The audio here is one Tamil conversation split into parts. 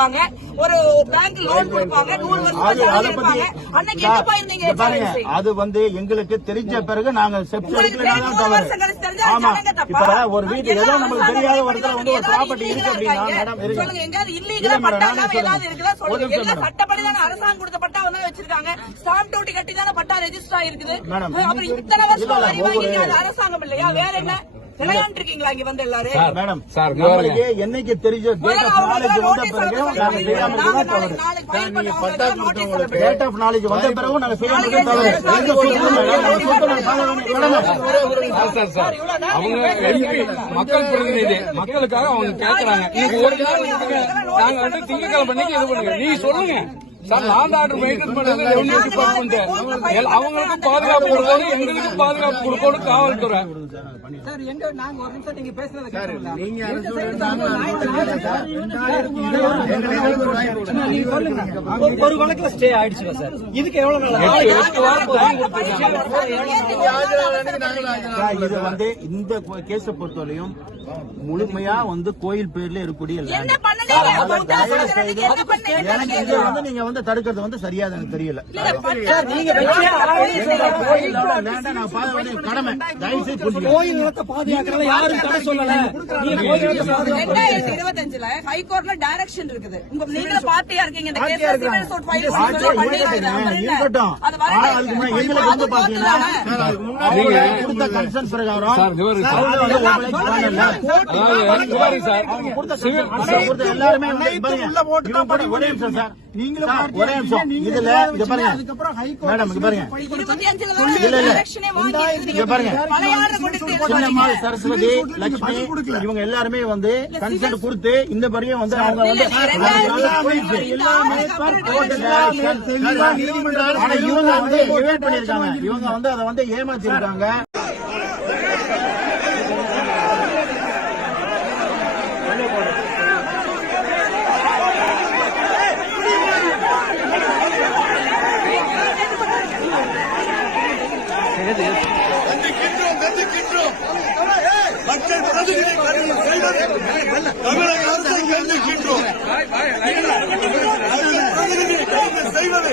போடுவாங்க, ஒரு பேங்க் லோன் கொடுப்பாங்க, 100 வருஷம் இருப்பாங்க. அன்னைக்கு எங்கப்பா இருந்தீங்க? அது எங்களுக்கு தெரிஞ்ச பிறகு நாங்க ஸ்டெப்ஸ் எடுக்கலாம் தவறு. ஆமா, இப்ப ஒரு வீட்டு ஏதோ நமக்கு தெரியாத ஒரு ப்ராப்பர்ட்டி இருக்கு அப்படின்னா மேடம் சொல்லுங்க, எங்கயாவது இல்லீகலா பட்டா ஏதாவது இருக்குதா சொல்லுங்க. எல்லாம் சட்டப்படி தானே அரசாங்கம் கொடுத்த பட்டா வந்து வச்சிருக்காங்க. ஸ்டாம்ப் டியூட்டி கட்டி தானே பட்டா ரெஜிஸ்டர் ஆயிருக்குது. அப்புறம் இத்தனை வருஷம் வரி வாங்கிட்டு அது அரசாங்கம் இல்லையா? வேற என்ன விளையாண்டு இருக்கீங்களா இங்க வந்து எல்லாரும்? மேடம் நம்மளுக்கு என்னைக்கு தெரிஞ்ச டேட் ஆஃப் நாலேஜ் வந்த பிறகு நாங்க செய்யாம தவறு. டேட் ஆஃப் நாலேஜ் வந்த பிறகு நாங்க செய்யாம தவறு. அவங்க மக்கள் பிரதிநிதி, மக்களுக்காக அவங்க கேட்கறாங்க. ஒரு நாள் நாங்க வந்து திங்கக்கிழமை பண்ணி இது பண்ணுங்க. நீ சொல்லுங்க சார், லாண்ட் ஆர்டர் மெயின்டைன் பண்றது ரெவன்யூ டிபார்ட்மெண்ட். அவங்களுக்கும் பாதுகாப்பு கொடுக்கணும், எங்களுக்கு பாதுகாப்பு கொடுக்கணும் காவல்துறை. சார் எங்க நாங்க ஒரு நிமிஷம் நீங்க பேசுறத ஒரு வழக்குல ஸ்டே ஆயிடுச்சு சார். இதுக்கு எவ்வளவு இது இந்த கேஸ பொறுத்தவரையும் முழுமையா கோயில் பேர்ல இருக்கக்கூடிய நீங்க தடுக்கிறது சரியா எனக்கு தெரியல. கடமை கோயில் நிலத்தை பாதுகாக்கிறத யாரும் தடை சொல்லல. 2025ல ஹைகோர்ட்ல டைரக்ஷன் இருக்குது. நீங்க பார்ட்டியா இருக்கீங்க. இந்த கேஸ்ல சிவில் சூட் ஃபைல் இருக்கட்டும். எங்களுக்கு பாத்தீங்கன்னா கொடுத்த கன்சர்ன் பிரகாரம் எல்லாருமே ஒரே நிமிஷம் சார், நீங்களும் ஒரே நிமிஷம். இதுல பாருங்க மேடம், பாருங்க பாருங்க சின்னம்மாள், சரஸ்வதி, லட்சுமி இவங்க எல்லாருமே கன்சென்ட் கொடுத்து இந்த படியும் அவங்க இவங்க எவேட் பண்ணிருக்காங்க. இவங்க அதை ஏமாத்திருக்காங்க. மக்கள் தமிழக அரசை கண்டிக்கின்றோம். செய்வது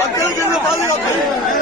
மக்களுக்கு பாதுகாப்பு